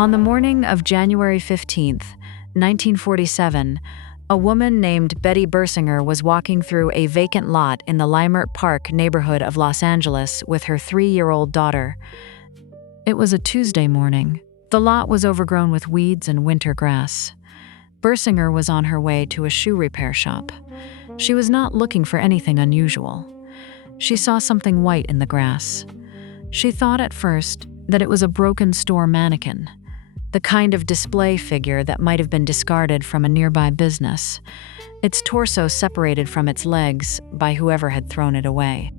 On the morning of January 15th, 1947, a woman named Betty Bersinger was walking through a vacant lot in the Leimert Park neighborhood of Los Angeles with her 3-year-old daughter. It was a Tuesday morning. The lot was overgrown with weeds and winter grass. Bersinger was on her way to a shoe repair shop. She was not looking for anything unusual. She saw something white in the grass. She thought at first that it was a broken store mannequin, the kind of display figure that might have been discarded from a nearby business, its torso separated from its legs by whoever had thrown it away.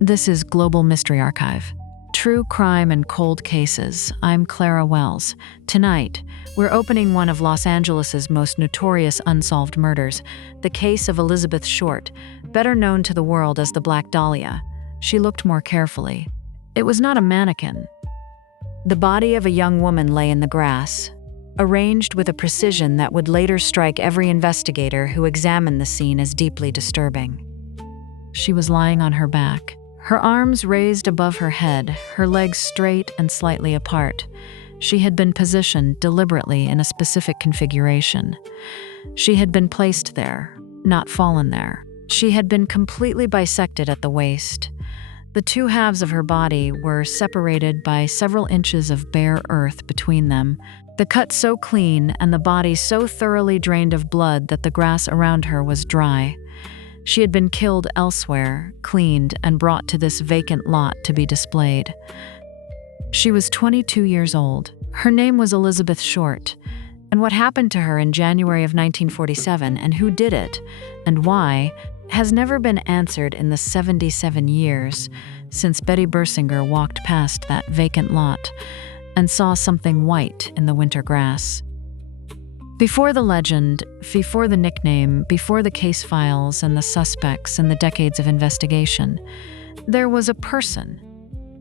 This is Global Mystery Archive. True crime and cold cases. I'm Clara Wells. Tonight, we're opening one of Los Angeles' most notorious unsolved murders, the case of Elizabeth Short, better known to the world as the Black Dahlia. She looked more carefully. It was not a mannequin. The body of a young woman lay in the grass, arranged with a precision that would later strike every investigator who examined the scene as deeply disturbing. She was lying on her back, her arms raised above her head, her legs straight and slightly apart. She had been positioned deliberately in a specific configuration. She had been placed there, not fallen there. She had been completely bisected at the waist. The two halves of her body were separated by several inches of bare earth between them, the cut so clean and the body so thoroughly drained of blood that the grass around her was dry. She had been killed elsewhere, cleaned, and brought to this vacant lot to be displayed. She was 22 years old. Her name was Elizabeth Short, and what happened to her in January of 1947 and who did it, and why, has never been answered in the 77 years since Betty Bersinger walked past that vacant lot and saw something white in the winter grass. Before the legend, before the nickname, before the case files and the suspects and the decades of investigation, there was a person.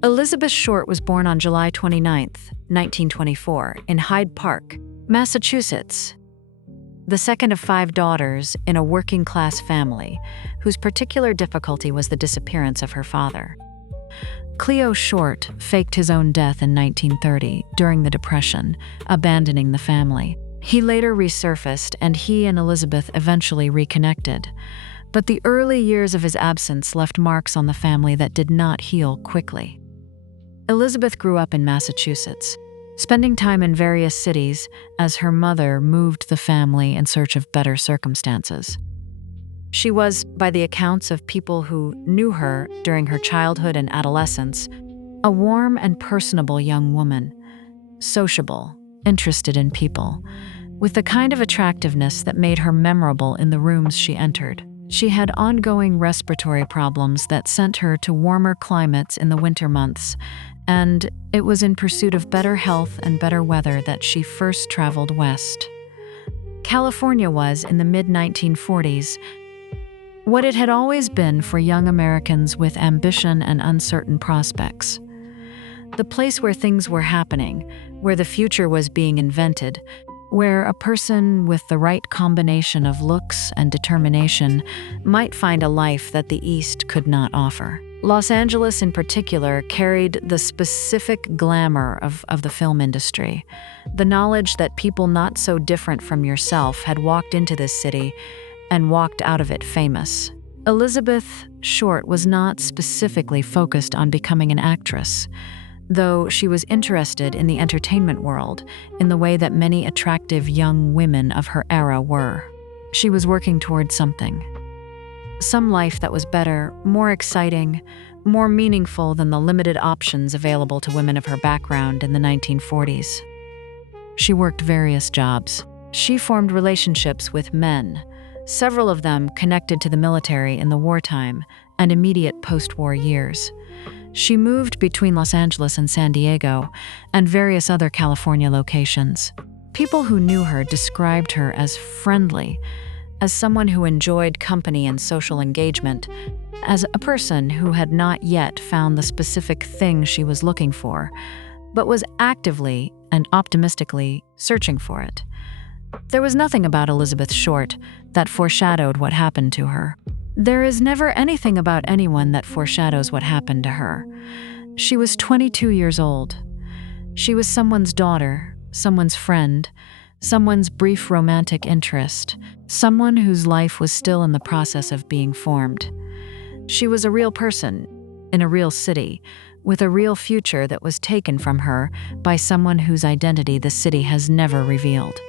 Elizabeth Short was born on July 29th, 1924, in Hyde Park, Massachusetts, the second of 5 daughters in a working-class family whose particular difficulty was the disappearance of her father. Cleo Short faked his own death in 1930 during the Depression, abandoning the family. He later resurfaced, and he and Elizabeth eventually reconnected. But the early years of his absence left marks on the family that did not heal quickly. Elizabeth grew up in Massachusetts, spending time in various cities as her mother moved the family in search of better circumstances. She was, by the accounts of people who knew her during her childhood and adolescence, a warm and personable young woman, sociable, interested in people, with the kind of attractiveness that made her memorable in the rooms she entered. She had ongoing respiratory problems that sent her to warmer climates in the winter months, and it was in pursuit of better health and better weather that she first traveled west. California was, in the mid-1940s, what it had always been for young Americans with ambition and uncertain prospects. The place where things were happening, where the future was being invented, where a person with the right combination of looks and determination might find a life that the East could not offer. Los Angeles in particular carried the specific glamour of the film industry, the knowledge that people not so different from yourself had walked into this city and walked out of it famous. Elizabeth Short was not specifically focused on becoming an actress, though she was interested in the entertainment world in the way that many attractive young women of her era were. She was working towards something. Some life that was better, more exciting, more meaningful than the limited options available to women of her background in the 1940s. She worked various jobs. She formed relationships with men, several of them connected to the military in the wartime and immediate post-war years. She moved between Los Angeles and San Diego and various other California locations. People who knew her described her as friendly, as someone who enjoyed company and social engagement, as a person who had not yet found the specific thing she was looking for, but was actively and optimistically searching for it. There was nothing about Elizabeth Short that foreshadowed what happened to her. There is never anything about anyone that foreshadows what happened to her. She was 22 years old. She was someone's daughter, someone's friend, someone's brief romantic interest, someone whose life was still in the process of being formed. She was a real person, in a real city, with a real future that was taken from her by someone whose identity the city has never revealed.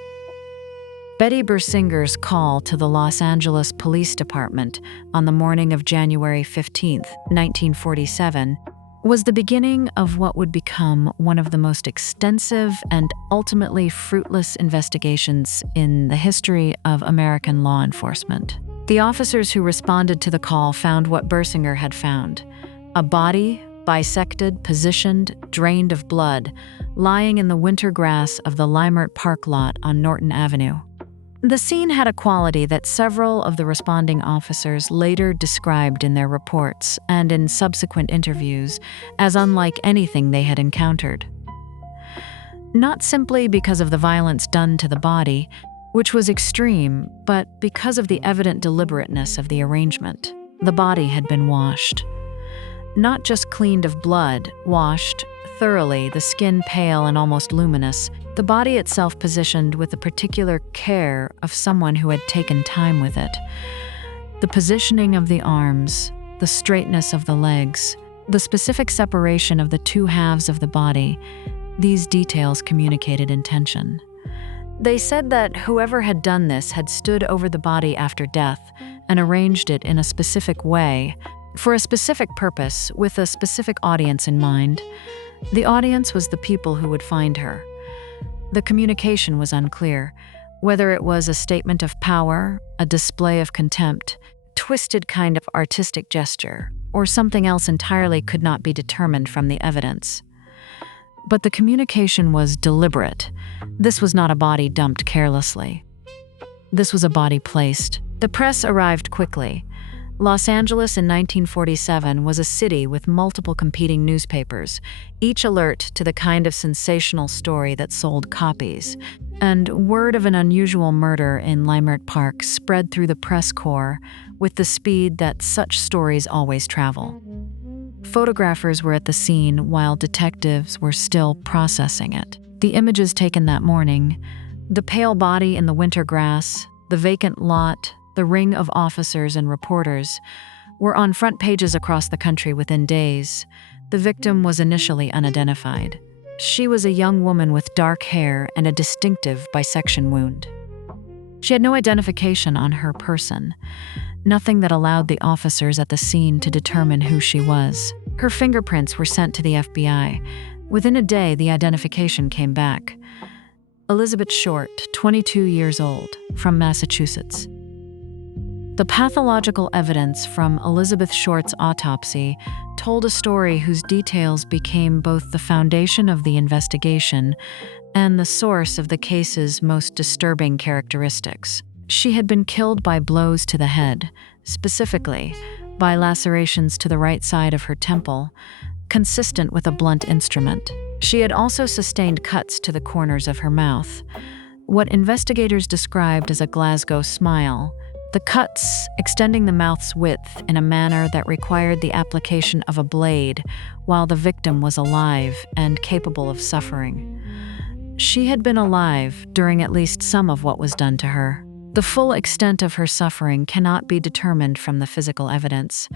Betty Bersinger's call to the Los Angeles Police Department on the morning of January 15, 1947, was the beginning of what would become one of the most extensive and ultimately fruitless investigations in the history of American law enforcement. The officers who responded to the call found what Bersinger had found: a body, bisected, positioned, drained of blood, lying in the winter grass of the Leimert Park lot on Norton Avenue. The scene had a quality that several of the responding officers later described in their reports and in subsequent interviews as unlike anything they had encountered. Not simply because of the violence done to the body, which was extreme, but because of the evident deliberateness of the arrangement. The body had been washed. Not just cleaned of blood, washed thoroughly, the skin pale and almost luminous, the body itself positioned with the particular care of someone who had taken time with it. The positioning of the arms, the straightness of the legs, the specific separation of the two halves of the body, these details communicated intention. They said that whoever had done this had stood over the body after death and arranged it in a specific way, for a specific purpose, with a specific audience in mind. The audience was the people who would find her. The communication was unclear, whether it was a statement of power, a display of contempt, twisted kind of artistic gesture, or something else entirely could not be determined from the evidence. But the communication was deliberate. This was not a body dumped carelessly. This was a body placed. The press arrived quickly. Los Angeles in 1947 was a city with multiple competing newspapers, each alert to the kind of sensational story that sold copies, and word of an unusual murder in Leimert Park spread through the press corps with the speed that such stories always travel. Photographers were at the scene while detectives were still processing it. The images taken that morning, the pale body in the winter grass, the vacant lot, the ring of officers and reporters, were on front pages across the country within days. The victim was initially unidentified. She was a young woman with dark hair and a distinctive bisection wound. She had no identification on her person, nothing that allowed the officers at the scene to determine who she was. Her fingerprints were sent to the FBI. Within a day, the identification came back. Elizabeth Short, 22 years old, from Massachusetts. The pathological evidence from Elizabeth Short's autopsy told a story whose details became both the foundation of the investigation and the source of the case's most disturbing characteristics. She had been killed by blows to the head, specifically by lacerations to the right side of her temple, consistent with a blunt instrument. She had also sustained cuts to the corners of her mouth, what investigators described as a Glasgow smile, the cuts extending the mouth's width in a manner that required the application of a blade while the victim was alive and capable of suffering. She had been alive during at least some of what was done to her. The full extent of her suffering cannot be determined from the physical evidence,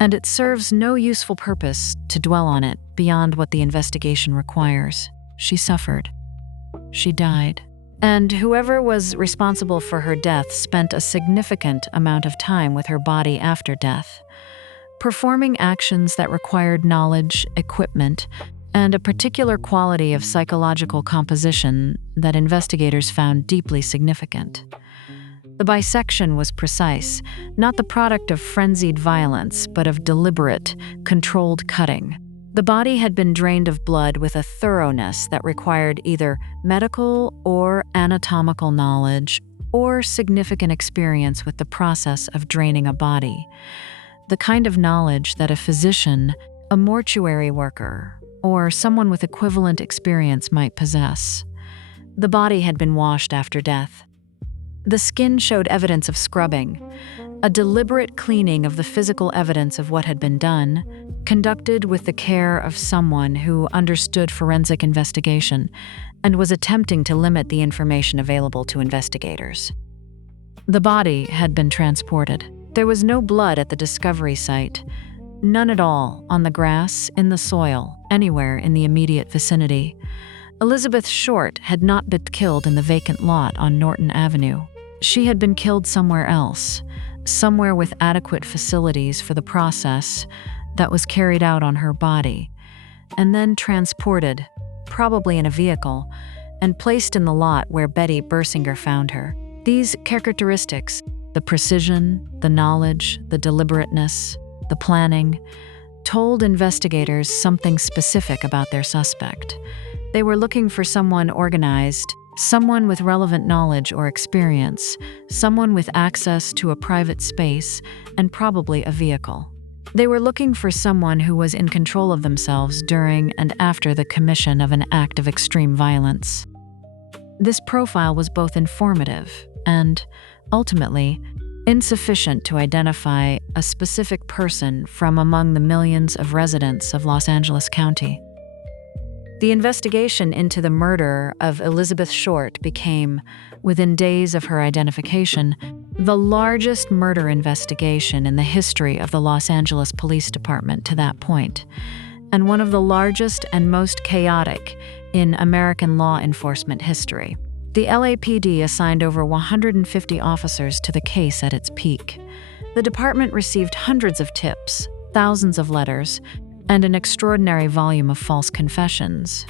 and it serves no useful purpose to dwell on it beyond what the investigation requires. She suffered. She died. And whoever was responsible for her death spent a significant amount of time with her body after death, performing actions that required knowledge, equipment, and a particular quality of psychological composition that investigators found deeply significant. The bisection was precise, not the product of frenzied violence, but of deliberate, controlled cutting. The body had been drained of blood with a thoroughness that required either medical or anatomical knowledge or significant experience with the process of draining a body, the kind of knowledge that a physician, a mortuary worker, or someone with equivalent experience might possess. The body had been washed after death. The skin showed evidence of scrubbing. A deliberate cleaning of the physical evidence of what had been done, conducted with the care of someone who understood forensic investigation and was attempting to limit the information available to investigators. The body had been transported. There was no blood at the discovery site, none at all on the grass, in the soil, anywhere in the immediate vicinity. Elizabeth Short had not been killed in the vacant lot on Norton Avenue. She had been killed somewhere else, somewhere with adequate facilities for the process that was carried out on her body, and then transported, probably in a vehicle, and placed in the lot where Betty Bersinger found her. These characteristics, the precision, the knowledge, the deliberateness, the planning, told investigators something specific about their suspect. They were looking for someone organized, someone with relevant knowledge or experience, someone with access to a private space, and probably a vehicle. They were looking for someone who was in control of themselves during and after the commission of an act of extreme violence. This profile was both informative and, ultimately, insufficient to identify a specific person from among the millions of residents of Los Angeles County. The investigation into the murder of Elizabeth Short became, within days of her identification, the largest murder investigation in the history of the Los Angeles Police Department to that point, and one of the largest and most chaotic in American law enforcement history. The LAPD assigned over 150 officers to the case at its peak. The department received hundreds of tips, thousands of letters, and an extraordinary volume of false confessions.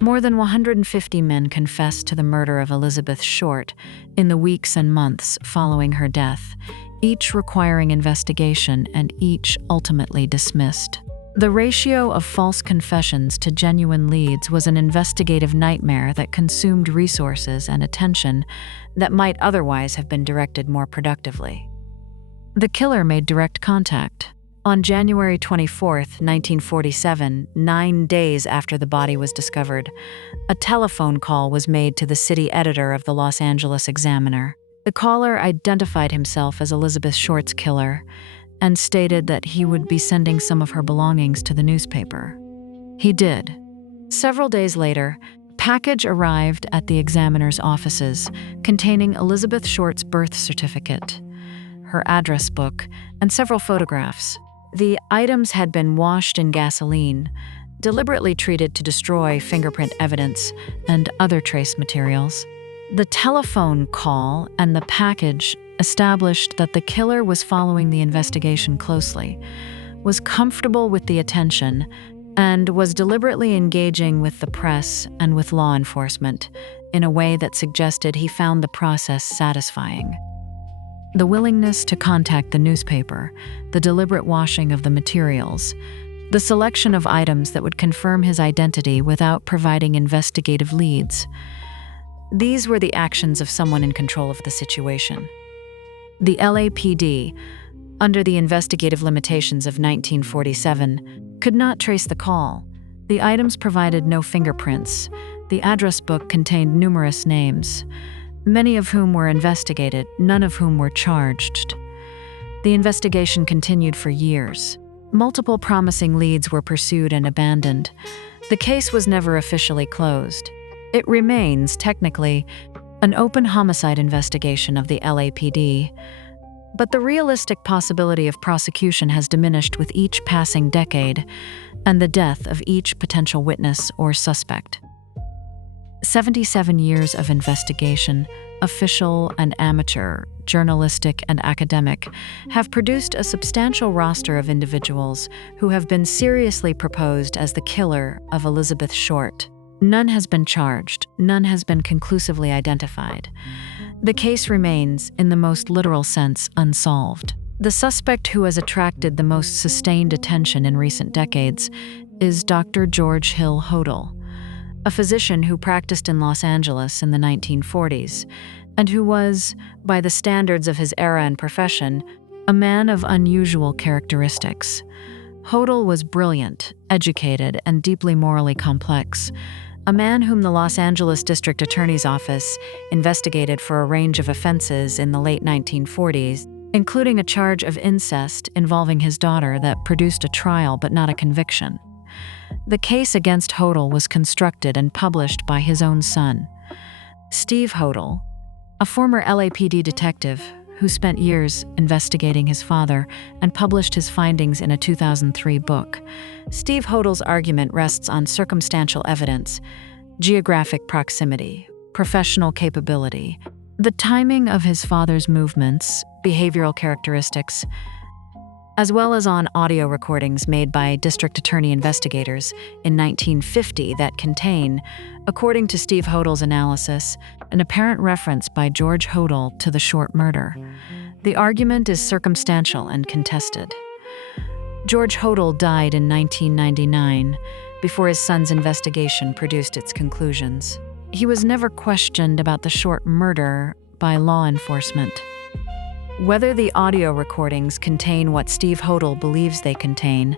More than 150 men confessed to the murder of Elizabeth Short in the weeks and months following her death, each requiring investigation and each ultimately dismissed. The ratio of false confessions to genuine leads was an investigative nightmare that consumed resources and attention that might otherwise have been directed more productively. The killer made direct contact. On January 24, 1947, 9 days after the body was discovered, a telephone call was made to the city editor of the Los Angeles Examiner. The caller identified himself as Elizabeth Short's killer and stated that he would be sending some of her belongings to the newspaper. He did. Several days later, a package arrived at the Examiner's offices containing Elizabeth Short's birth certificate, her address book, and several photographs. The items had been washed in gasoline, deliberately treated to destroy fingerprint evidence and other trace materials. The telephone call and the package established that the killer was following the investigation closely, was comfortable with the attention, and was deliberately engaging with the press and with law enforcement in a way that suggested he found the process satisfying. The willingness to contact the newspaper, the deliberate washing of the materials, the selection of items that would confirm his identity without providing investigative leads. These were the actions of someone in control of the situation. The LAPD, under the investigative limitations of 1947, could not trace the call. The items provided no fingerprints. The address book contained numerous names, many of whom were investigated, none of whom were charged. The investigation continued for years. Multiple promising leads were pursued and abandoned. The case was never officially closed. It remains, technically, an open homicide investigation of the LAPD, but the realistic possibility of prosecution has diminished with each passing decade and the death of each potential witness or suspect. 77 years of investigation, official and amateur, journalistic and academic, have produced a substantial roster of individuals who have been seriously proposed as the killer of Elizabeth Short. None has been charged, none has been conclusively identified. The case remains, in the most literal sense, unsolved. The suspect who has attracted the most sustained attention in recent decades is Dr. George Hill Hodel, a physician who practiced in Los Angeles in the 1940s, and who was, by the standards of his era and profession, a man of unusual characteristics. Hodel was brilliant, educated, and deeply morally complex, a man whom the Los Angeles District Attorney's Office investigated for a range of offenses in the late 1940s including a charge of incest involving his daughter that produced a trial but not a conviction. The case against Hodel was constructed and published by his own son, Steve Hodel, a former LAPD detective who spent years investigating his father and published his findings in a 2003 book. Steve Hodel's argument rests on circumstantial evidence, geographic proximity, professional capability, the timing of his father's movements, behavioral characteristics, as well as on audio recordings made by district attorney investigators in 1950 that contain, according to Steve Hodel's analysis, an apparent reference by George Hodel to the Short murder. The argument is circumstantial and contested. George Hodel died in 1999 before his son's investigation produced its conclusions. He was never questioned about the Short murder by law enforcement. Whether the audio recordings contain what Steve Hodel believes they contain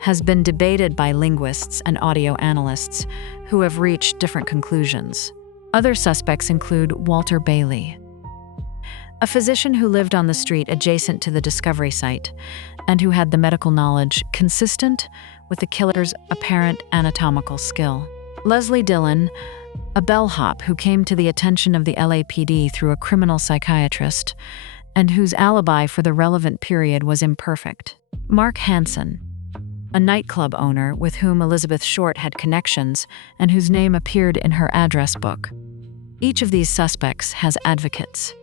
has been debated by linguists and audio analysts who have reached different conclusions. Other suspects include Walter Bailey, a physician who lived on the street adjacent to the discovery site and who had the medical knowledge consistent with the killer's apparent anatomical skill. Leslie Dillon, a bellhop who came to the attention of the LAPD through a criminal psychiatrist and whose alibi for the relevant period was imperfect. Mark Hansen, a nightclub owner with whom Elizabeth Short had connections and whose name appeared in her address book. Each of these suspects has advocates.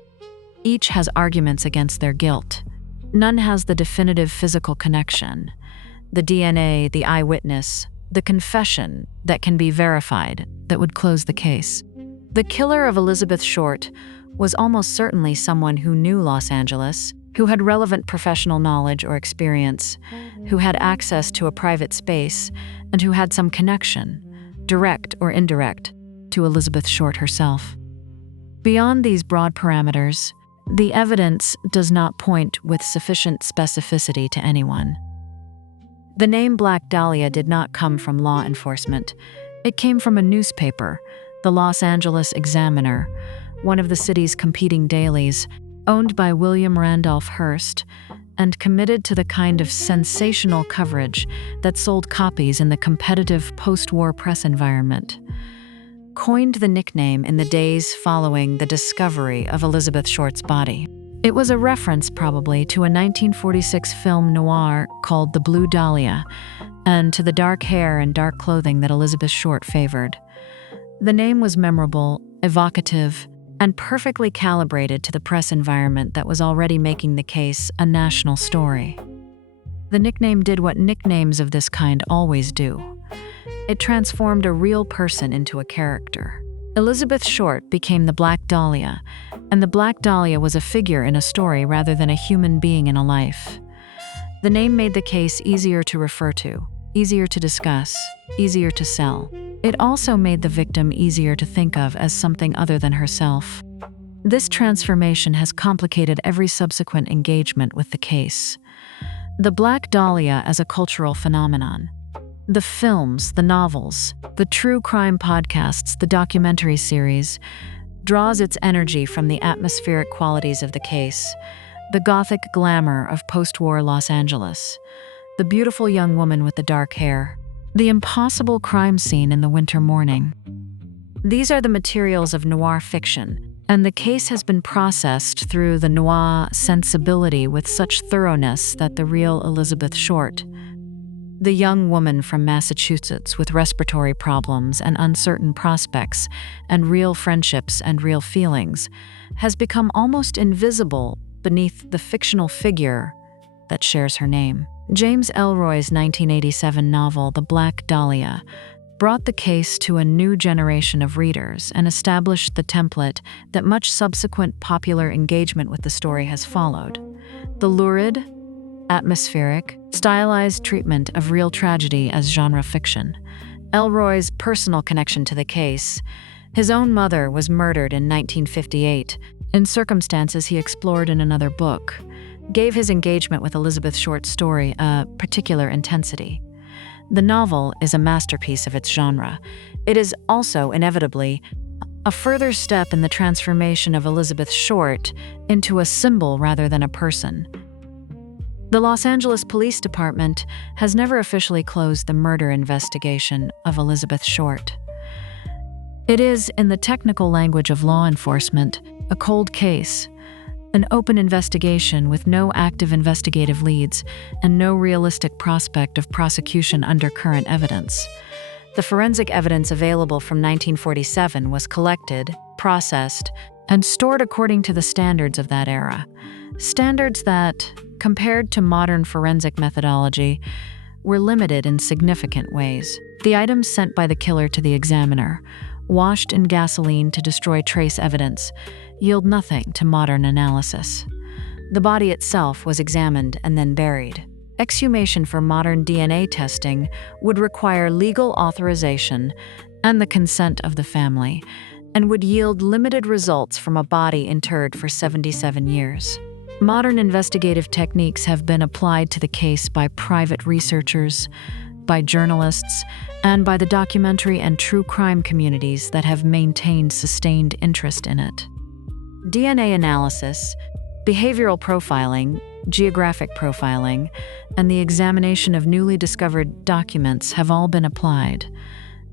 Each has arguments against their guilt. None has the definitive physical connection, the DNA, the eyewitness, the confession that can be verified that would close the case. The killer of Elizabeth Short was almost certainly someone who knew Los Angeles, who had relevant professional knowledge or experience, who had access to a private space, and who had some connection, direct or indirect, to Elizabeth Short herself. Beyond these broad parameters, the evidence does not point with sufficient specificity to anyone. The name Black Dahlia did not come from law enforcement. It came from a newspaper, the Los Angeles Examiner, one of the city's competing dailies, owned by William Randolph Hearst, and committed to the kind of sensational coverage that sold copies in the competitive post-war press environment. Coined the nickname in the days following the discovery of Elizabeth Short's body. It was a reference, probably, to a 1946 film noir called The Blue Dahlia, and to the dark hair and dark clothing that Elizabeth Short favored. The name was memorable, evocative, and perfectly calibrated to the press environment that was already making the case a national story. The nickname did what nicknames of this kind always do. It transformed a real person into a character. Elizabeth Short became the Black Dahlia, and the Black Dahlia was a figure in a story rather than a human being in a life. The name made the case easier to refer to, easier to discuss, easier to sell. It also made the victim easier to think of as something other than herself. This transformation has complicated every subsequent engagement with the case. The Black Dahlia as a cultural phenomenon. The films, the novels, the true crime podcasts, the documentary series, draws its energy from the atmospheric qualities of the case, the gothic glamour of post-war Los Angeles, the beautiful young woman with the dark hair, the impossible crime scene in the winter morning. These are the materials of noir fiction, and the case has been processed through the noir sensibility with such thoroughness that the real Elizabeth Short, the young woman from Massachusetts with respiratory problems and uncertain prospects and real friendships and real feelings, has become almost invisible beneath the fictional figure that shares her name. James Ellroy's 1987 novel, The Black Dahlia, brought the case to a new generation of readers and established the template that much subsequent popular engagement with the story has followed. The lurid, atmospheric, stylized treatment of real tragedy as genre fiction. Ellroy's personal connection to the case. His own mother was murdered in 1958, in circumstances he explored in another book, gave his engagement with Elizabeth Short's story a particular intensity. The novel is a masterpiece of its genre. It is also, inevitably, a further step in the transformation of Elizabeth Short into a symbol rather than a person. The Los Angeles Police Department has never officially closed the murder investigation of Elizabeth Short. It is, in the technical language of law enforcement, a cold case, an open investigation with no active investigative leads and no realistic prospect of prosecution under current evidence. The forensic evidence available from 1947 was collected, processed, and stored according to the standards of that era. Standards that, compared to modern forensic methodology, were limited in significant ways. The items sent by the killer to the examiner, washed in gasoline to destroy trace evidence, yield nothing to modern analysis. The body itself was examined and then buried. Exhumation for modern DNA testing would require legal authorization and the consent of the family, and would yield limited results from a body interred for 77 years. Modern investigative techniques have been applied to the case by private researchers, by journalists, and by the documentary and true crime communities that have maintained sustained interest in it. DNA analysis, behavioral profiling, geographic profiling, and the examination of newly discovered documents have all been applied.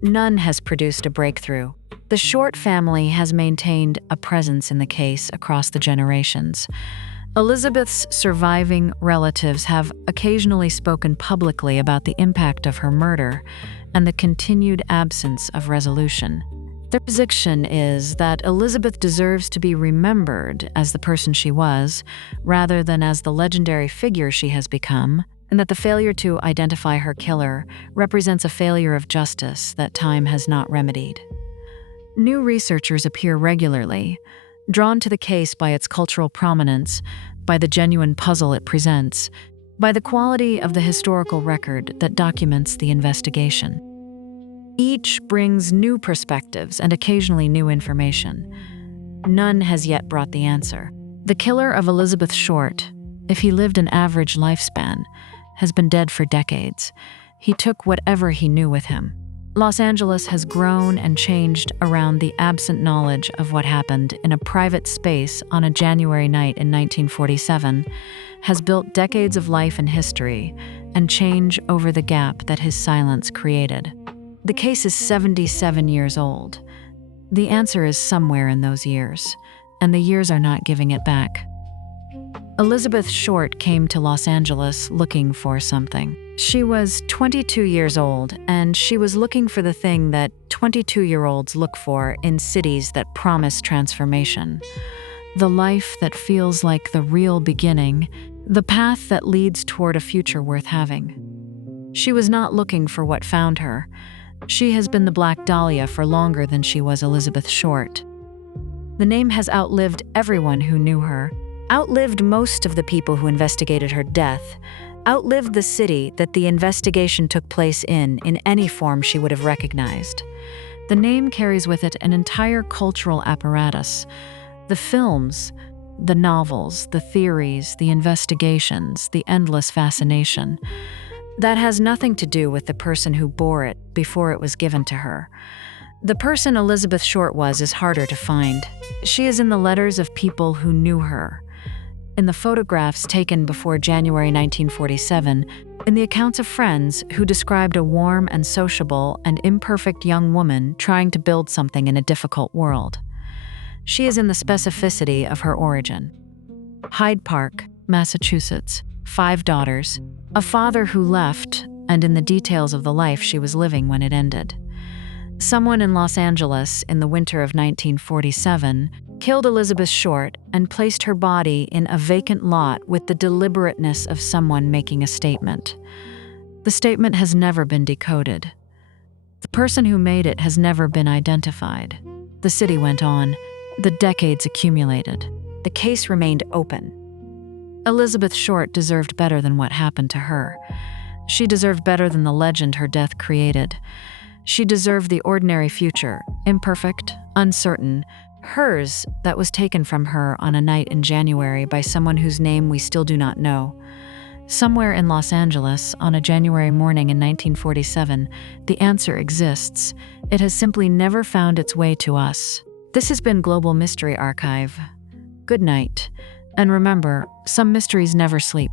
None has produced a breakthrough. The Short family has maintained a presence in the case across the generations. Elizabeth's surviving relatives have occasionally spoken publicly about the impact of her murder and the continued absence of resolution. Their position is that Elizabeth deserves to be remembered as the person she was, rather than as the legendary figure she has become, and that the failure to identify her killer represents a failure of justice that time has not remedied. New researchers appear regularly, drawn to the case by its cultural prominence, by the genuine puzzle it presents, by the quality of the historical record that documents the investigation. Each brings new perspectives and occasionally new information. None has yet brought the answer. The killer of Elizabeth Short, if he lived an average lifespan, has been dead for decades. He took whatever he knew with him. Los Angeles has grown and changed around the absent knowledge of what happened in a private space on a January night in 1947, has built decades of life and history and change over the gap that his silence created. The case is 77 years old. The answer is somewhere in those years, and the years are not giving it back. Elizabeth Short came to Los Angeles looking for something. She was 22 years old, and she was looking for the thing that 22-year-olds look for in cities that promise transformation. The life that feels like the real beginning, the path that leads toward a future worth having. She was not looking for what found her. She has been the Black Dahlia for longer than she was Elizabeth Short. The name has outlived everyone who knew her, outlived most of the people who investigated her death, outlived the city that the investigation took place in any form she would have recognized. The name carries with it an entire cultural apparatus. The films, the novels, the theories, the investigations, the endless fascination. That has nothing to do with the person who bore it before it was given to her. The person Elizabeth Short was is harder to find. She is in the letters of people who knew her, in the photographs taken before January 1947, in the accounts of friends who described a warm and sociable and imperfect young woman trying to build something in a difficult world. She is in the specificity of her origin. Hyde Park, Massachusetts, 5 daughters, a father who left, and in the details of the life she was living when it ended. Someone in Los Angeles in the winter of 1947 killed Elizabeth Short and placed her body in a vacant lot with the deliberateness of someone making a statement. The statement has never been decoded. The person who made it has never been identified. The city went on. The decades accumulated. The case remained open. Elizabeth Short deserved better than what happened to her. She deserved better than the legend her death created. She deserved the ordinary future, imperfect, uncertain, hers that was taken from her on a night in January by someone whose name we still do not know. Somewhere in Los Angeles, on a January morning in 1947, the answer exists. It has simply never found its way to us. This has been Global Mystery Archive. Good night. And remember, some mysteries never sleep.